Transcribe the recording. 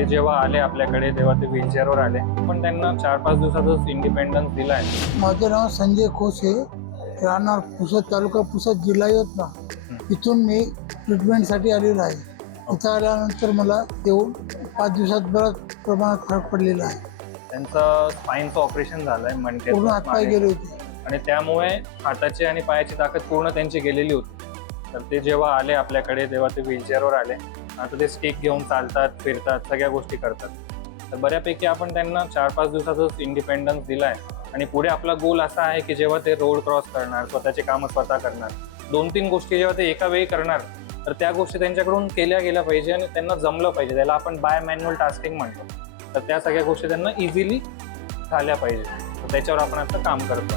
ते जेव्हा आले आपल्याकडे तेव्हा ते व्हीलचेअरवर आले, पण त्यांना 4-5 दिवसातच इंडिपेंडन्स दिलाय. माझं नाव संजय खोसे, राहणार पुसद तालुका पुसद जिल्हा यवतमाळ. इथून मी ट्रीटमेंटसाठी आलेलो आहे. इथं आल्यानंतर मला येऊन 5 दिवसात बराच प्रमाणात फरक पडलेला आहे. त्यांचं स्पाईनचं ऑपरेशन झालंय, पूर्ण मणक्याचं हातपाय गेले होते. आणि त्यामुळे हाताची आणि पायाची ताकद पूर्ण त्यांची गेलेली होती. तर ते जेव्हा आले आपल्याकडे तेव्हा ते व्हीलचेअरवर आले. आता ते स्टिक घेऊन चालतात, फिरतात, सगळ्या गोष्टी करतात. तर बऱ्यापैकी आपण त्यांना 4-5 दिवसातच इंडिपेंडन्स दिलाय आणि पुढे आपला गोल असा आहे की जेव्हा ते रोड क्रॉस करणार, स्वतःची कामं स्वतः करणार, 2-3 गोष्टी जेव्हा ते एका वेळी करणार, तर त्या गोष्टी त्यांच्याकडून केल्या गेल्या पाहिजे आणि त्यांना जमलं पाहिजे. त्याला आपण बाय मॅन्युअल टास्किंग म्हणतो. तर त्या सगळ्या गोष्टी त्यांना इझिली झाल्या पाहिजे. तर त्याच्यावर आपण आता काम करतो.